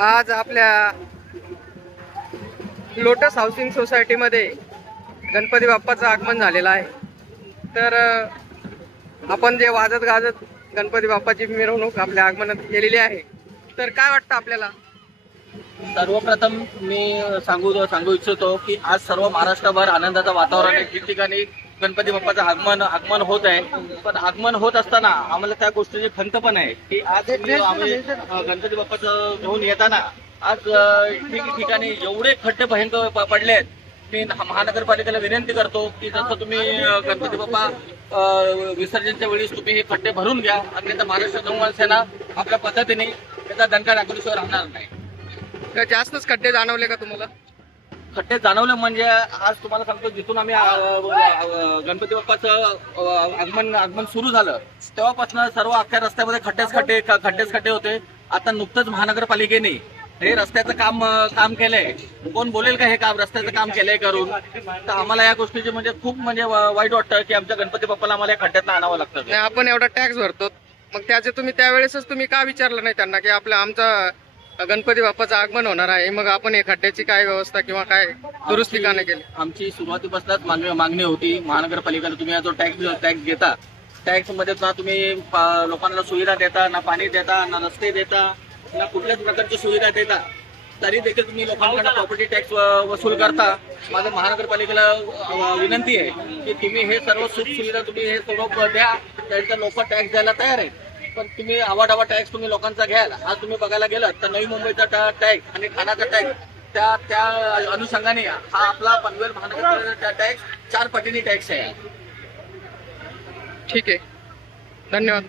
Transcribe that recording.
आज आपल्या lotus housing सोसायटीमध्ये गणपती बाप्पाचं आगमन झालेलं आहे। तर आपण जे वाजत गाजत गणपती बाप्पाची मिरवणूक आपल्या आगमनात केलेली आहे। तर काय वाटतं आपल्याला? सर्वप्रथम मी सांगू इच्छितो की आज सर्व महाराष्ट्रभर आनंदाचं वातावरण आहे। ठिकठिकाणी गणपती बाप्पाचं आगमन होत आहे। पण आगमन होत असताना आम्हाला त्या गोष्टीची खंत पण आहे की आज आम्ही गणपती बाप्पाचं घेऊन येताना आज ठिकठिकाणी एवढे खड्डे भयंकर पडले आहेत। मी महानगरपालिकेला विनंती करतो की जसं तुम्ही गणपती बाप्पा विसर्जनच्या वेळेस तुम्ही हे खड्डे भरून घ्या, अन्यथा महाराष्ट्र नवयुवक सेना आपल्या पद्धतीने त्याचा दणका दाखवल्याशिवाय राहणार नाही। तर जास्तच खड्डे जाणवले का तुम्हाला? खड्डे जाणवले म्हणजे आज तुम्हाला सांगतो, जिथून आम्ही गणपती बाप्पाचं आगमन सुरू झालं तेव्हापासून सर्व अख्ख्या रस्त्यामध्ये खड्डेच खड्डे होते। आता नुकतंच महानगरपालिकेने हे रस्त्याचं काम केलंय। कोण बोलेल का हे काम रस्त्याचं काम केलंय करून? तर आम्हाला या गोष्टीचे म्हणजे खूप वाईट वाटतं की आमच्या गणपती बाप्पाला आम्हाला या खड्ड्यात आणावं लागतं। आपण एवढा टॅक्स भरतो, मग त्याचे त्यावेळेसच तुम्ही का विचारलं नाही त्यांना की आमचा गणपती बाप्पाचं आगमन होणार आहे, मग आपण हे खड्ड्याची काय व्यवस्था किंवा काय दुरुस्ती का नाही केली? आमची सुरुवातीपासूनच मागणी होती महानगरपालिकेला, तुम्ही जो टॅक्स घेता टॅक्स मध्ये ना तुम्ही लोकांना सुविधा देता, ना पाणी देता, ना रस्ते देता, ना कुठल्याच प्रकारची सुविधा देता, तरी देखील तुम्ही लोकांकडून प्रॉपर्टी टॅक्स वसूल करता। माझं महानगरपालिकेला विनंती आहे की तुम्ही हे सर्व सुख सुविधा तुम्ही हे सर्व द्या, त्याचा लोक टॅक्स द्यायला तयार आहेत। पण तुम्ही आवाडावा टॅक्स तुम्ही लोकांचा घ्याल। आज तुम्ही बघायला गेलात तर नवी मुंबईचा टॅक्स आणि ठाण्याचा टॅक्स त्या अनुषंगाने हा आपला पनवेल महानगरपालिकेचा टॅक्स 4 पटीने टॅक्स आहे। ठीक आहे, धन्यवाद।